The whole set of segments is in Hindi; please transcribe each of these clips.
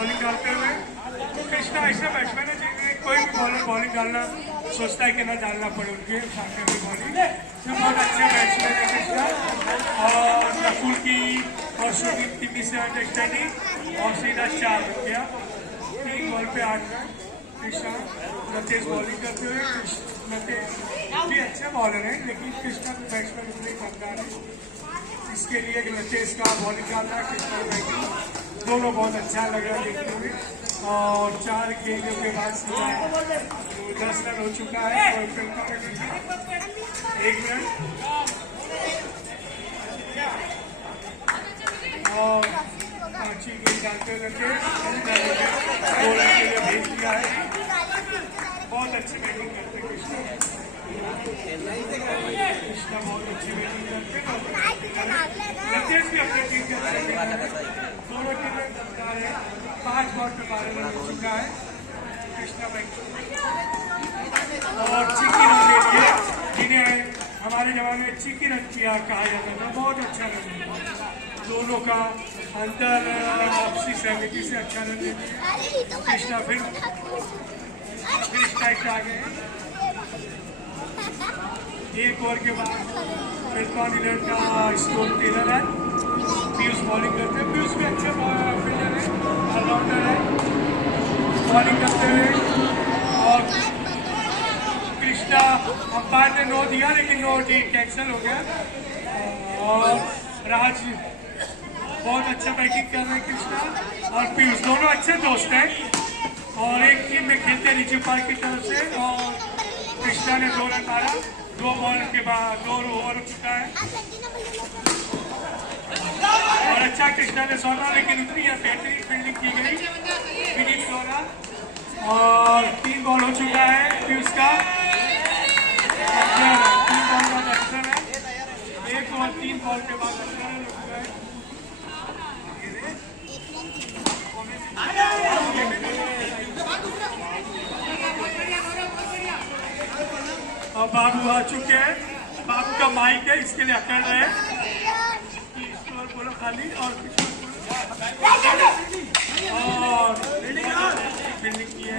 बॉलिंग डालते हुए। कृष्णा ऐसे बैट्समैन है जिन्हें कोई भी बॉलर बॉलिंग डालना सोचता है कि ना डालना पड़े उनके सामने भी बॉलिंग। तो बहुत अच्छे बैट्समैन है कृष्णा। और नकुल की और शूटिंग टीमी से अंडरस्टैंडिंग और सीधा 4 रन गया। 3 बॉल पे 8 रन। कृष्णा नतेश बॉलिंग करते हुए। नतेश भी अच्छे बॉलर हैं लेकिन कृष्णा बैट्समैन उतने कमदार है, इसके लिए नतेश का बॉलिंग डालना कृष्णा बैटिंग दोनों बहुत अच्छा लग रहा है देखते हुए। और 4 गेंदों के बाद 10 रन हो चुका है। और 1 रन और 5 गेंद डालते हुए 2 रन के लिए भेज दिया है। बहुत अच्छी बैटिंग करते हैं कृष्णा। कृष्णा बहुत अच्छी बैटिंग करते हैं। नतेश भी अपने टीम के अच्छे खेल रहे हैं। दोनों टीमें दमदार है। 5 बॉल पे 12 रन हो चुका है कृष्णा बैटिंग। और चिकी रन ले लिए जिन्हें हमारे जमाने में चिकी रन किया कहा जाता था। बहुत अच्छा रन दोनों का अंतर आपसी सहमति से अच्छा रन ले लिया कृष्णा। फिर स्ट्राइक आ गए। 1 ओवर के बाद इरफान इलर का स्कोर 13 रन। पीयूष बॉलिंग करते हैं। पीयूष भी अच्छे फील्डर है, ऑलराउंडर है, बॉलिंग करते हुए। और कृष्णा अंपायर ने नो दिया लेकिन नो डी कैंसिल हो गया। और राज बहुत अच्छा बैटिंग कर रहे हैं कृष्णा और पीयूष दोनों अच्छे दोस्त हैं और एक टीम में खेलते हैं नीचे पार्क की तरफ से। और कृष्णा ने 2 रन मारा। 2 बॉल के बाद 2 ओवर हो चुका है और अच्छा कृष्णा ने सोना लेकिन उतनी बेहतरीन फील्डिंग की गई। फिनिश सोना और 3 बॉल हो चुका है पीयूष का। 3 बॉल का 10 रन है। 1 ओवर 3 बॉल के बाद 10 रन हो चुका है। और बाबू आ चुके हैं। बाबू का माइक है इसके लिए अकड़ रहे हैं कि स्कोर बोलो खाली और फील्डिंग की है।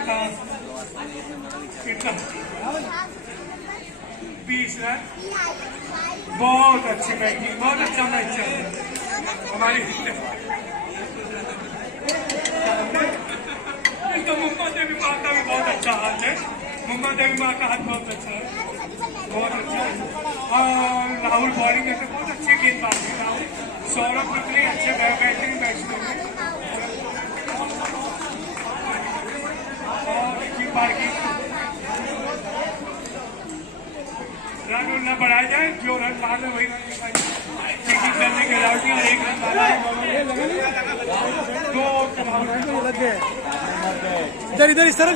का कितना 20 रन। बहुत अच्छी बैटिंग, बहुत अच्छा मैच चल रहा है हमारी। तो मुंबा देवी माँ का भी बहुत अच्छा हाथ है। मुंबा देवी माँ का हाथ बहुत अच्छा है, बहुत अच्छा है। और राहुल बॉलिंग करते बहुत अच्छे गेंदबाज है राहुल। सौरभ भी अच्छे बैटिंग बैट्समैन है। रन उन बढ़ाया जाए, जो रन मार वही रन चेकिंग करने के राउटी और 1 रन मारा। इधर इधर इस तरफ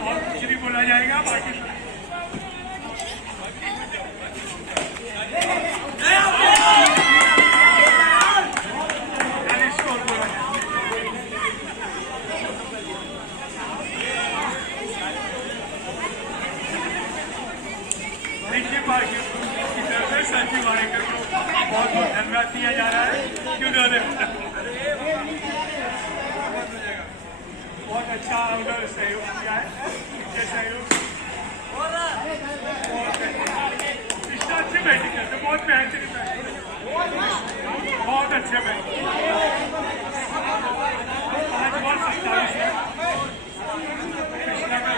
और कुछ नहीं बोला जाएगा। बाकी स्कोर बोला नीचे पार्क की तरफ से संजीव वाडेकर को बहुत बहुत धन्यवाद दिया जा रहा है क्योंकि उन्होंने बहुत अच्छा उन्होंने सहयोग किया है। सहयोग कृष्णा अच्छी बैटिंग करते, बहुत बेहतरीन बैटिंग, बहुत अच्छे बैटिंग। 5 बॉल 27 है कृष्णा का।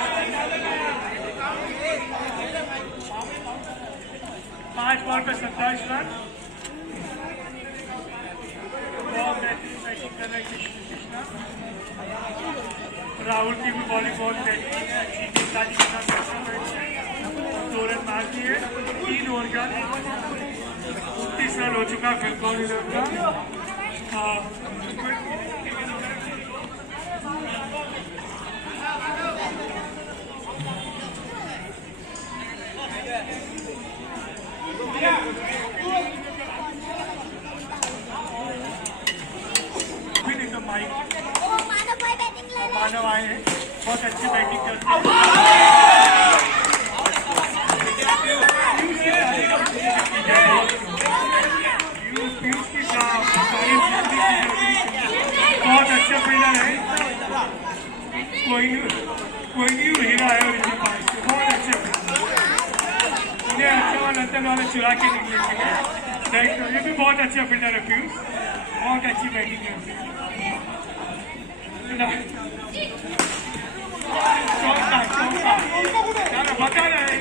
5 बॉल पे 27 रन। बहुत बेहतरीन बैटिंग कर रहे हैं कृष्णा। राहुल की भी बॉलिंग बहुत बेहतरीन है, अच्छी गेंदबाजी के साथ 2 रन मार दिए। 3 ओवर का 30 रन हो चुका फिर कौन का। मानव आए हैं, बहुत अच्छी बैटिंग करते हैं। बहुत अच्छा फील्डर है, कोई नहीं हीरा है और इनके पास बहुत अच्छा इन्हें अच्छा वाला लंदन वाले चुरा के निकले। ये भी बहुत अच्छा फील्डर है पीयूष, बहुत अच्छी बैटिंग करते हैं। बता रहे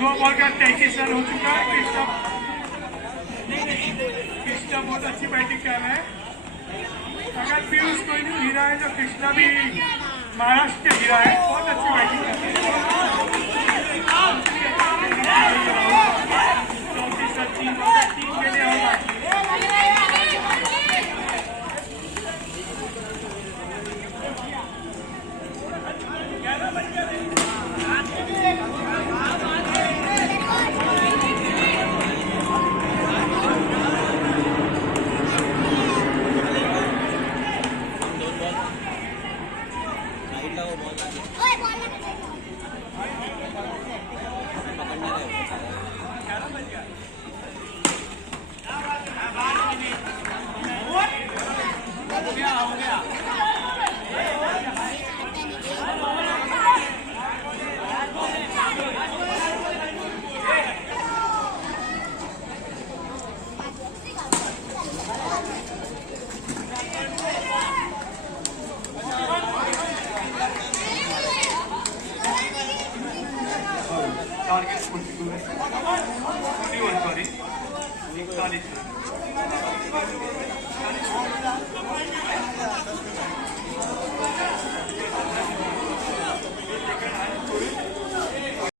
2 बॉल का 33 रन हो चुका है। कृष्णा बहुत अच्छी बैटिंग कर रहे हैं। अगर पीयूष कोई नहीं हीरा है तो कृष्णा भी महाराष्ट्र के हीरा है, बहुत अच्छी बैटिंग कर रहे हैं। 34 रन 3 गेंदें और बाकी। Target 42 है, 41 सॉरी 41।